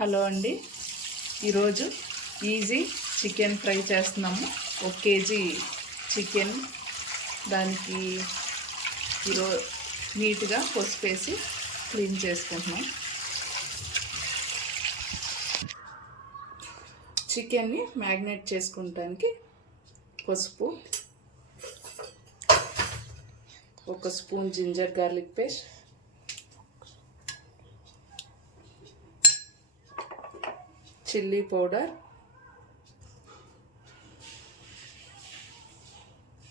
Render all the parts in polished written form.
Hello అండి, ఈరోజు easy chicken fry చేస్తున్నాము. 1 కేజీ చికెన్, దానికి ఈరోజు నీట్గా పసుపు వేసి క్లీన్ చేసుకుంటున్నాం. చికెన్ని మ్యాగ్నేట్ చేసుకుంటానికి పసుపు, 1 spoon ginger garlic paste, chilli powder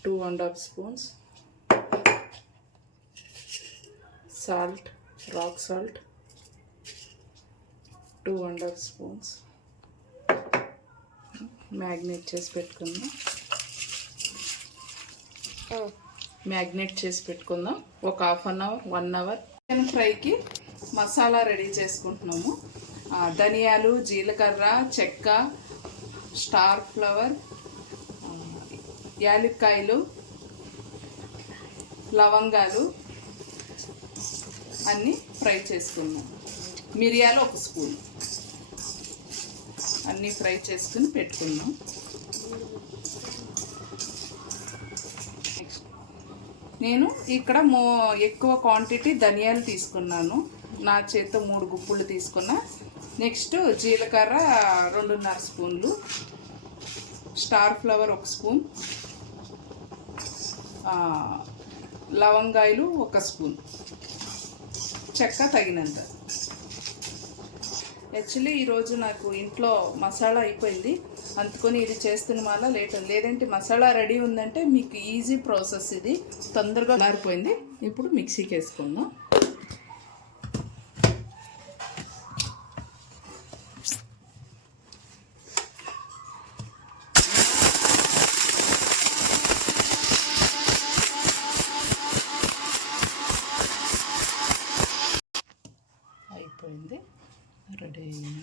2½ spoons, salt, rock salt 2½ spoons మ్యాగ్నేట్ చేసి పెట్టుకుందాం. ఒక ½ అవర్ 1 అవర్. చికెన్ ఫ్రైకి మసాలా రెడీ చేసుకుంటున్నాము. ధనియాలు, జీలకర్ర, చెక్క, స్టార్ ఫ్లవర్, యాలక్కాయలు, లవంగాలు అన్నీ ఫ్రై చేసుకున్నాం. మిరియాలు 1 స్పూన్ అన్నీ ఫ్రై చేసుకుని పెట్టుకున్నాం. నేను ఇక్కడ ఎక్కువ క్వాంటిటీ ధనియాలు తీసుకున్నాను. నా చేత్తో 3 గుప్పులు తీసుకున్నా. నెక్స్ట్ జీలకర్ర 2½ స్పూన్లు, స్టార్ ఫ్లవర్ 1 స్పూన్, లవంగాయలు 1 స్పూన్, చెక్క తగినంత. యాక్చువల్లీ ఈరోజు నాకు ఇంట్లో మసాలా అయిపోయింది, అందుకొని ఇది చేస్తున్న వల్ల లేదంటే మసాలా రెడీ ఉందంటే మీకు ఈజీ ప్రాసెస్. ఇది తొందరగా మారిపోయింది. ఇప్పుడు మిక్సీకి వేసుకుందాం. అయిపోయింది, రెడీ అయింది.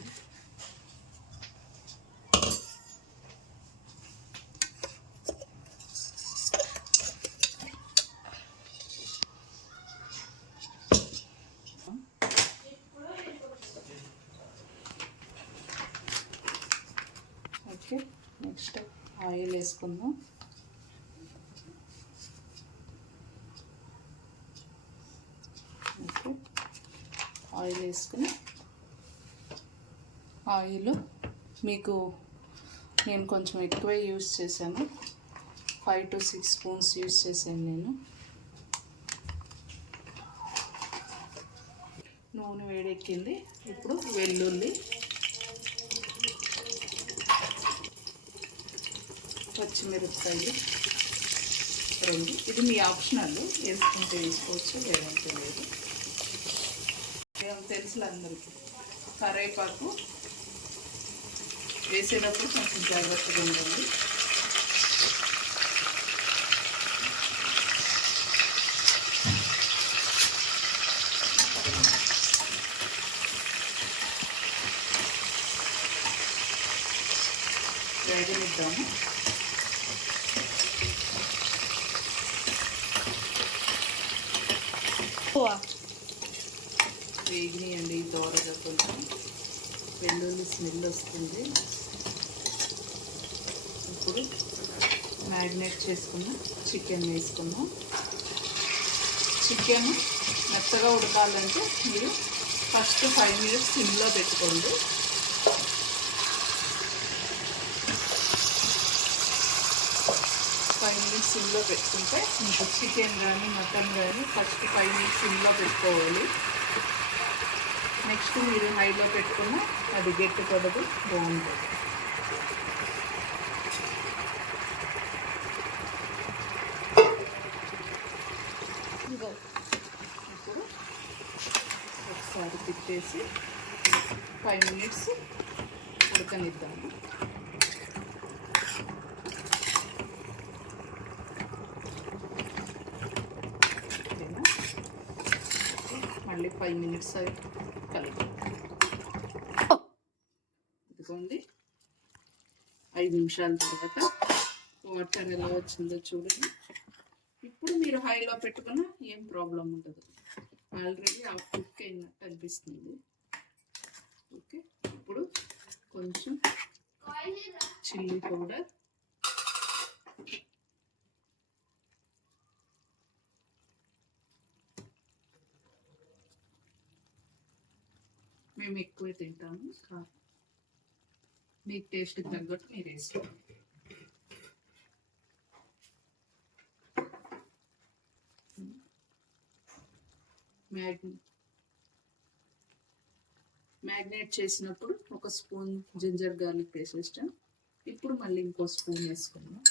ఓకే, నెక్స్ట్ ఆయిల్ వేసుకుందాం. ఓకే, ఆయిల్ వేసుకుని, ఆయిల్ మీకు నేను కొంచెం ఎక్కువే యూజ్ చేశాను. 5 to 6 స్పూన్స్ యూజ్ చేశాను నేను. నూనె వేడెక్కింది. ఇప్పుడు వెల్లుల్లి, పచ్చిమిరపకాయలు 2. ఇది మీ ఆప్షనల్, వేసుకుంటే వేసుకోవచ్చు, లేదంటే లేదు. తెలుసు అందరికీ. కరివేపాకు వేసేటప్పుడు కొంచెం జాగ్రత్తగా ఉండండి. వేగనిద్దాము. వేగినాయండి దోరగా. కొంచెం వెల్లుల్లి స్మెల్ వస్తుంది. ఇప్పుడు మ్యాగ్నేట్ చేసుకున్న చికెన్ వేసుకున్నాం. చికెన్ మెత్తగా ఉడకాలంటే మీరు ఫస్ట్ 5 మినిట్స్ సిమ్లో పెట్టుకోండి. సిమ్లో పెట్టుకుంటే ఇంకా చికెన్ కానీ మటన్ కానీ ఫస్ట్ 5 మినిట్స్ సిమ్లో పెట్టుకోవాలి. నెక్స్ట్ మీరు హైలో పెట్టుకున్న అది గట్టి పడదు, బాగుంటుంది. ఇప్పుడు ఒకసారి తిప్పేసి 5 మినిట్స్ ఉడకనిద్దాము. మళ్ళీ 5 మినిట్స్ కలిపి ఇదిగోండి. 5 నిమిషాల తర్వాత వాటర్ ఎలా వచ్చిందో చూడండి. ఇప్పుడు మీరు హైలో పెట్టుకున్న ఏం ప్రాబ్లం ఉండదు. ఆల్రెడీ హాఫ్ కుక్ అయినట్టు అనిపిస్తుంది. ఓకే. కొంచెం చిల్లీ పౌడర్, మేము ఎక్కువ తింటాము కారం, మీకు టేస్ట్కి తగ్గట్టు మీరు వేసుకోండి. మ్యాగ్నేట్ చేసినప్పుడు ఒక స్పూన్ జింజర్ గార్లిక్ పేస్ట్ వేస్తాం. ఇప్పుడు మళ్ళీ ఇంకో స్పూన్ వేసుకుందాం.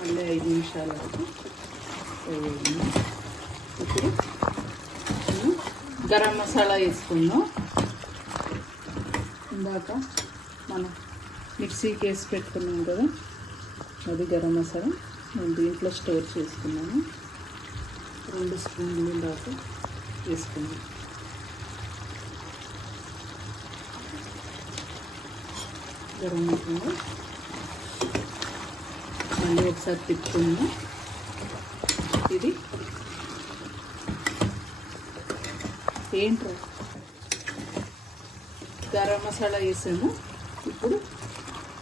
మళ్ళీ 5 నిమిషాల వరకు ఇప్పుడు గరం మసాలా వేసుకుందాం. ఇందాక మనం మిక్సీకి వేసి పెట్టుకున్నాం కదా, అది గరం మసాలా నేను దీంట్లో స్టోర్ చేసుకున్నాను. 2 స్పూన్లు దాకా వేసుకున్నాను. గరం మసాలా మళ్ళీ ఒకసారి తిప్పుకుందాం. ఇది ఏంట్రా గరం మసాలా వేసాము. ఇప్పుడు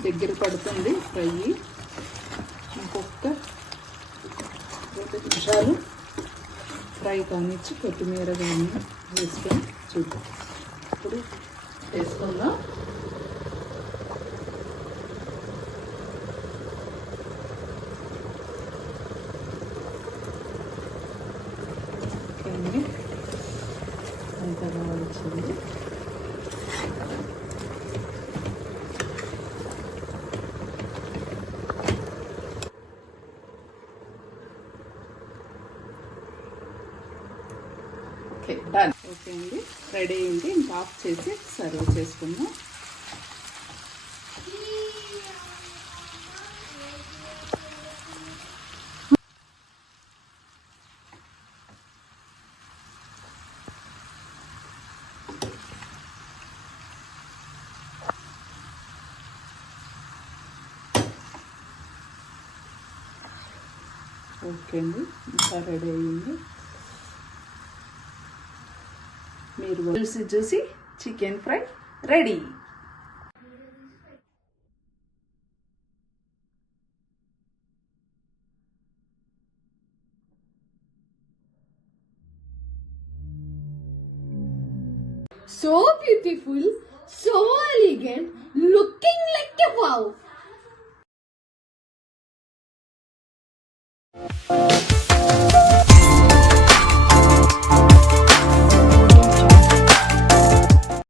దగ్గర పడుతుంది ఫ్రై. ఇంకొక 2 నిమిషాలు ఫ్రై కానిచ్చి కొత్తిమీర కానీ వేసుకొని చూద్దాం. ఇప్పుడు వేసుకుందాం. అంత బాగా వచ్చింది. Okay done. ఓకే అండి, రెడీ అయింది. ఇంకా ఆఫ్ చేసి సర్వ్ చేసుకుందాం. ఓకే అండి, ఇంకా రెడీ అయ్యింది. మీరు juicy chicken fry ready. So beautiful, so elegant, looking like a wow.